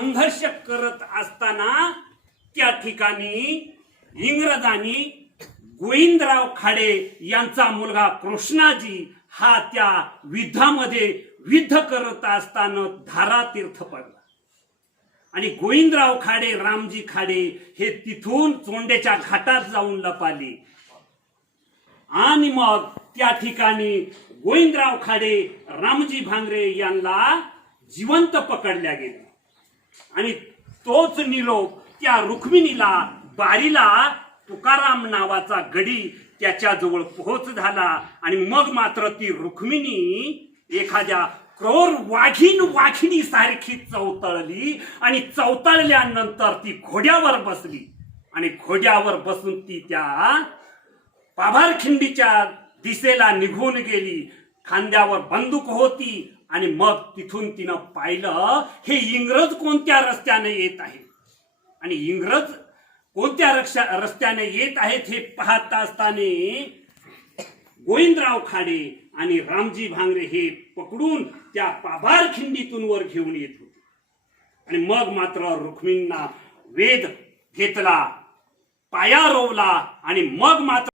संघर्ष करत असताना त्या ठिकाणी इंग्रजांनी गोविंदराव खाडे यांचा मुलगा कृष्णाजी हा त्या युद्धामध्ये युद्ध करत असताना धारातीर्थ पडला आणि गोविंदराव खाडे रामजी खाडे हे तिथून चोंड्याच्या घाटात जाऊन लपाले आणि मग त्या ठिकाणी गोविंदराव खाडे रामजी भांगरे यांना जिवंत पकडल्या गेले आणि तोच निरोप त्या रुक्मिणीला बारीला तुकाराम नावाचा गडी त्याच्याजवळ पोहोच झाला आणि मग मात्र ती रुक्मिणी एखाद्या क्रूर वाघिणी सारखी चवतळली आणि चवतळल्यानंतर ती घोड्यावर बसली आणि घोड्यावर बसून ती त्या पाभारखिंडीच्या दिशेला निघून गेली. खांद्यावर बंदूक होती आणि मग तिथून तिनं पाहिलं हे इंग्रज कोणत्या रस्त्याने येत आहे आणि इंग्रज कोणत्या रस्त्याने येत आहेत हे पाहत असताना गोविंदराव खाडे आणि रामजी भांगरे हे पकडून त्या पाभारखिंडीतून वर घेऊन येत होते आणि मग मात्र रुक्मिणींना वेध घेतला, पाया रोवला आणि मग मात्र